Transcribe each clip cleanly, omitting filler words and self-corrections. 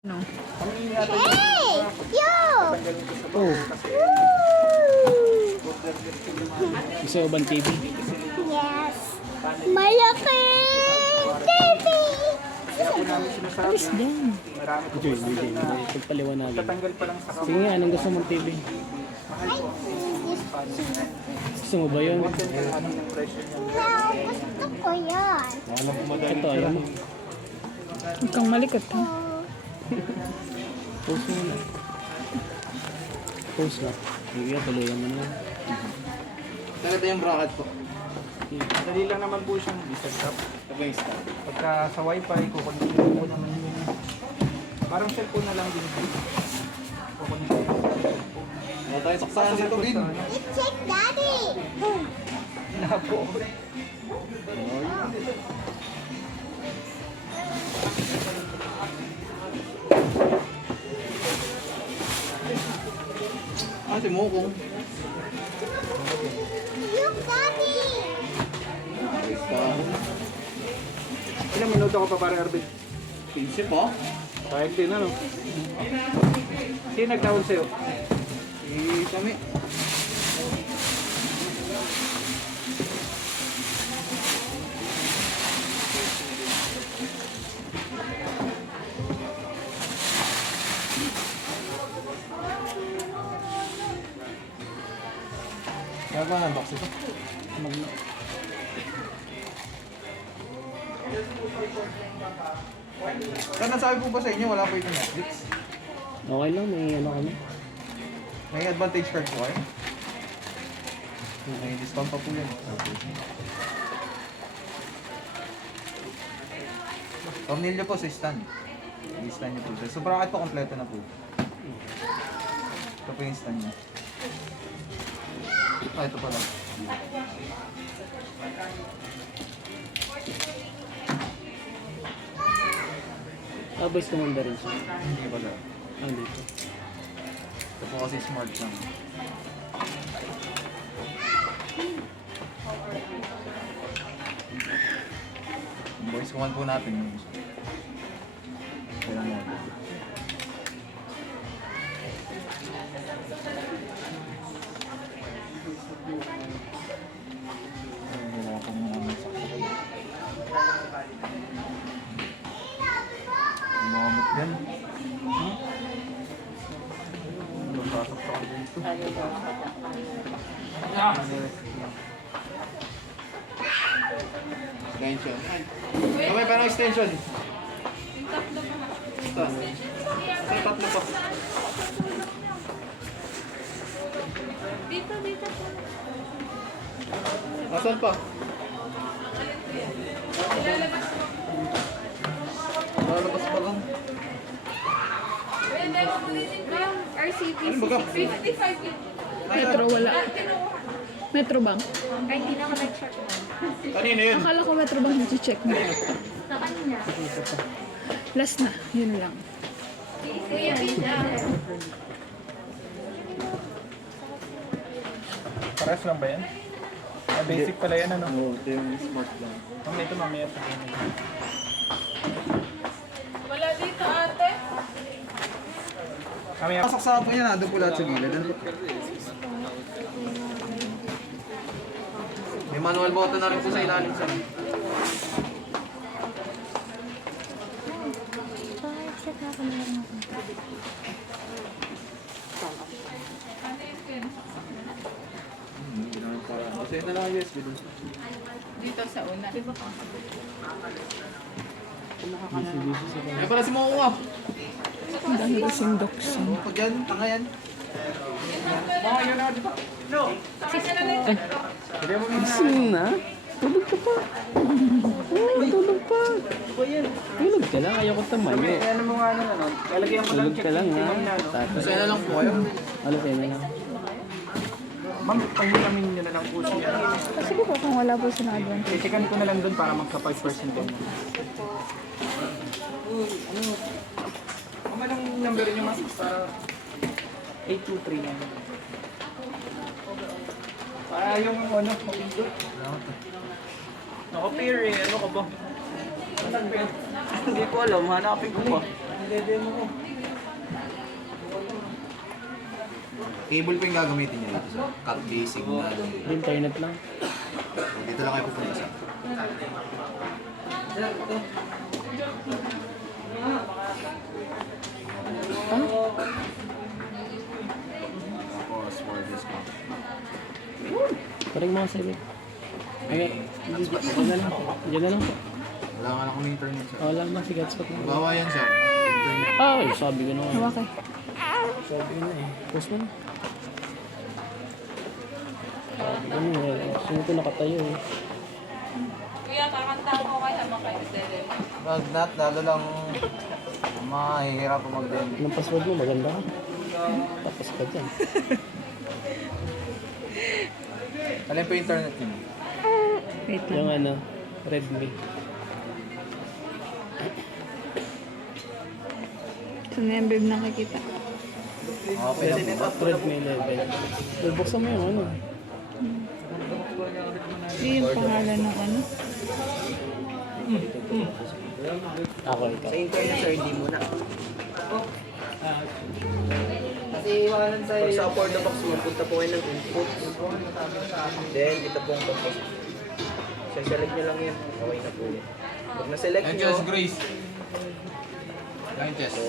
No. Hey! Yo! Oh, gusto bang TV? Yes! Malaki! TV! Alis dyan. Ito hindi. Pagpaliwanagan. Tatanggal pa lang sa Sige nga, anong gusto mong TV? Gusto mo ba yun? anong yung presyo niya. No, gusto ko yan. Ito, ayan mo. Huwag kang malikot ha. Post mo na. Post na. Sige, tuloyan mo na. Talaga yung bracket po. Dali lang naman po siyang i-set up. Pagka sa wifi, kukunin po naman yun. Parang cellphone na lang din po. Kukunin po yung cellphone. Ano tayo saksakan dito, Vin? Let's check daddy! Na po. Si Mokong. Look daddy! Ilang minuto ko pa para Arbit? 15 pa? Kahit din ano. Sino nag-down sa'yo? Kami. Kaya ba ng box ito? Saan nasabi po ba sa inyo, wala po ito Netflix? Okay lang, may ano kami. May advantage card po kayo? May discount pa po yan. Tornilyo po sa stand. Yung stand niyo po. So bracket po, kompleto na po. Ito po yung stand niya. Ah, ito pala. Voice commander rin siya. Hindi pala. Ah, dito. Ito po kasi smart lang. Yung voice command po natin. Kailan mo. Wala akong mga saksakan. Mamamot yan. Ano sasaksakan dito? Extension. Kamay, parang extension. Ito. Ito, tatlo pa. Dito po. Nasaan pa? Lalabas pa lang. RCT Ano ba? 55 yun. Metro wala. Metro Bank. Ay, hindi na ako nag-check. Kanina yun. Akala ko Metro Bank nag-check mo. Sa kanya. Last na, yun lang. Kuya Pina. Parehas lang ba yan? Ah, basic pala yan ano? Oo, ito yung smart lang. Mamaya ito mamaya sa gaming. Wala dito ate. Mamaya. Masaksakan po yan, nandun po lahat sa gilid. Ano? May manual button na rin po sa ilalim sa. Check na ako meron ako. Kasi na lang USB dun. Dito sa una. Ay pala si Moko nga. Dahil kasing doksin. Pag yan, tanga yan. Gising na? Tulog ka pa. Oo, tulog pa. Tulog ka lang, ayaw ko tamayo. Ano mo nga ano? Lalagyan mo lang Tulog ka lang ha. Tapos, Kasi na lang po kayo. ano sa'yo na lang? Ma'am, panghilamin nyo na lang po siya. Kasi po kung wala po sa advantage. Titikan ko na lang doon para magka 5% din. Ano lang number nyo mas para 823 na. Para yung ano, mapindot. Naka-pair eh, ano ka ba? Hindi ko alam, hanapin ko ba? Dede-demo ko. Cable pa yung gagamitin niyo dito sir. Cut base, signal. Internet lang. Dito lang kayo pupunta sir. Sir, ito. Tapos wire discount. Parang mga sabi. Ay, dyan na lang. Dyan na lang po. Wala nga lang kung internet sir. Wala naman si Godspot na. Bawa yan sir. Internet. Ay, sabi ko na nga. Hawak eh. Sabi ko na eh. Post mo na. Sabi ko na eh. Sino ko nakatayo eh. Kuya, kakanta ko kaya makaintele. Wag not, lalo lang mahihirap po mag-demo. Anong password mo? Maganda ka. Tapos ka dyan. Alin po yung internet niyo? Wait lang. Yung ano, Redmi. Ito na yung babe nakikita. Okay na po. Redmi 11. Buksan mo yung ano. Hindi yung pangalan ng ano. Ako ikaw. Sa internet sir, hindi muna. Kasi iwanan tayo. Pag sa afford the box mo, punta po kayo ng input. Then, ito pong tapos. Select nyo lang yan. Okay na po yan. Pag na-select nyo, Angels Grace. Angels. so,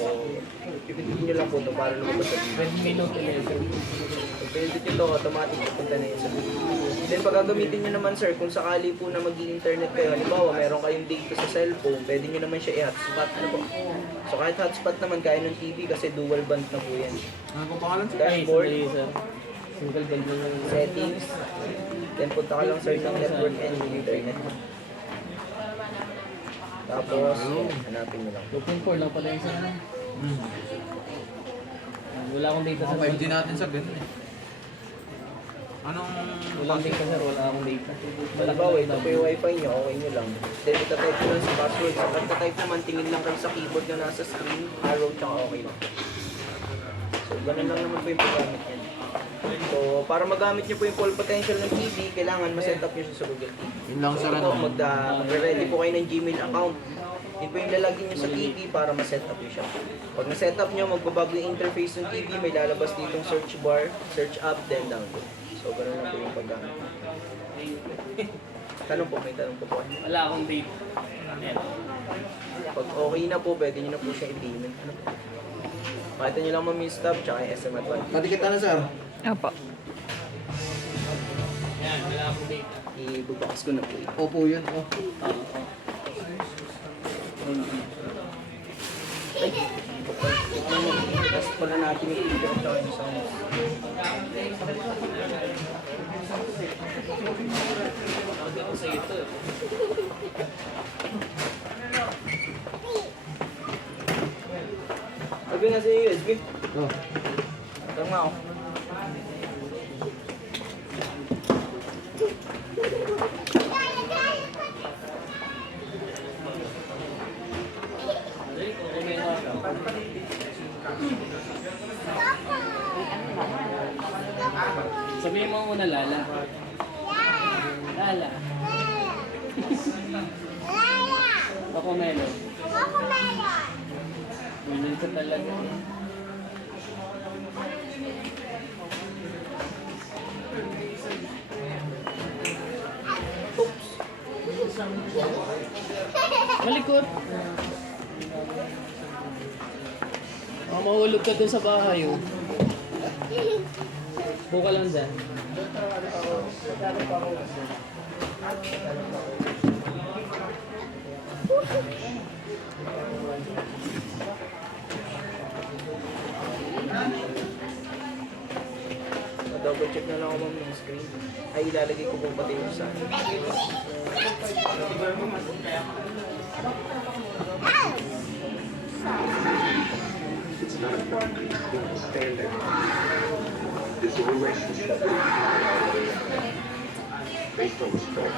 pipindutin nyo lang po ito para lumabas sa video. Redmi Note 11. Pag pinindot nyo ito, automatic pupunta na yun sa video. Then, pag gagamitin nyo naman sir, kung sakali po na mag-i-internet kayo, halimbawa, meron kayong data sa cellphone, pwede nyo naman siya i-hotspot na po. So, kahit hotspot naman kaya ng TV kasi dual band na po yan. Ano po pangalan sir? Dashboard, Ay, sir. Single band lang yung settings, then punta ka lang sir ng network and internet. Tapos, hanapin nyo lang. 2.4 lang pala yung sa ano. Wala akong data sa Mga 5G natin sa ganun eh. Anong... Walang data sir, wala akong data. Halimbawa, ito po yung wifi nyo, okay nyo lang. Then, itatype nyo lang sa password. Sa pagtatype naman, tingin lang kayo sa keyboard na nasa screen, arrow, tsaka okay lang. So, ganun lang naman po yung paggamit nyo. So, para magamit nyo po yung full potential ng TV, kailangan ma-set up nyo siya sa Google TV. Yun lang sir So, ano. magre-ready po kayo ng Gmail account. Yun po yung lalagyan nyo sa TV para ma-set up nyo siya. Pag na-set up nyo, magbabago yung interface ng TV, may lalabas ditong search bar, search up, then download. So, ganun lang po yung paggamit. Tanong po, may tanong po po. Wala akong data. Ayan. Pag okay na po, pwede nyo na po siya i-payment. Ano po? Pakita nyo lang mami stop, tsaka yung SM advance. Patikita na sir. Opo. Ayan, wala akong data. Ibubox ko na po ito. Opo yun. Oh. Tapos pala natin yung video tsaka yung sound. Sa ito. Sabi nga sa USB. Oh. Tama ako. Sabihin mo muna Lala. Lala. Ako Melon. Melon ka talaga. Malikot. Mahulog ka doon sa bahay, oh. Buka lang dyan. Double check na lang ako ma'am yung screen. Ay, ilalagay ko po pati yung sa This relationship based on respect.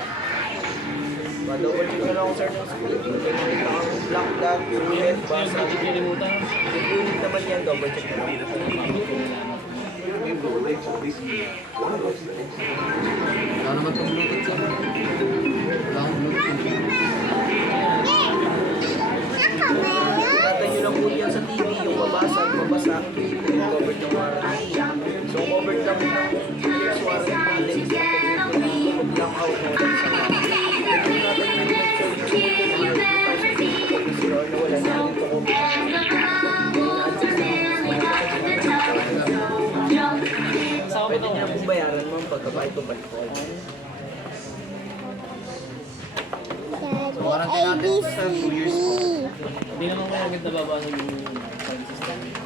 double check na lang ako sir ng screen. May nakita akong black dot, red, basa. Kalimutan. Yung unit naman yan, double check na lang. We will relate to at least one of those things. Wala naman itong Bluetooth sir. Wala akong Bluetooth. Ingatan nyo lang po yan sa covered yung warranty. So, covered kami ng 2 years warranty natin. Lang out na walang sa mga. Pwede natin yung kasi or nawala na dito ko. Pwede niya pong bayaran mo pagkabayad ko balik ko. So, warranty natin, sir, 2 years po. Hindi naman ko agad nababasag yung system.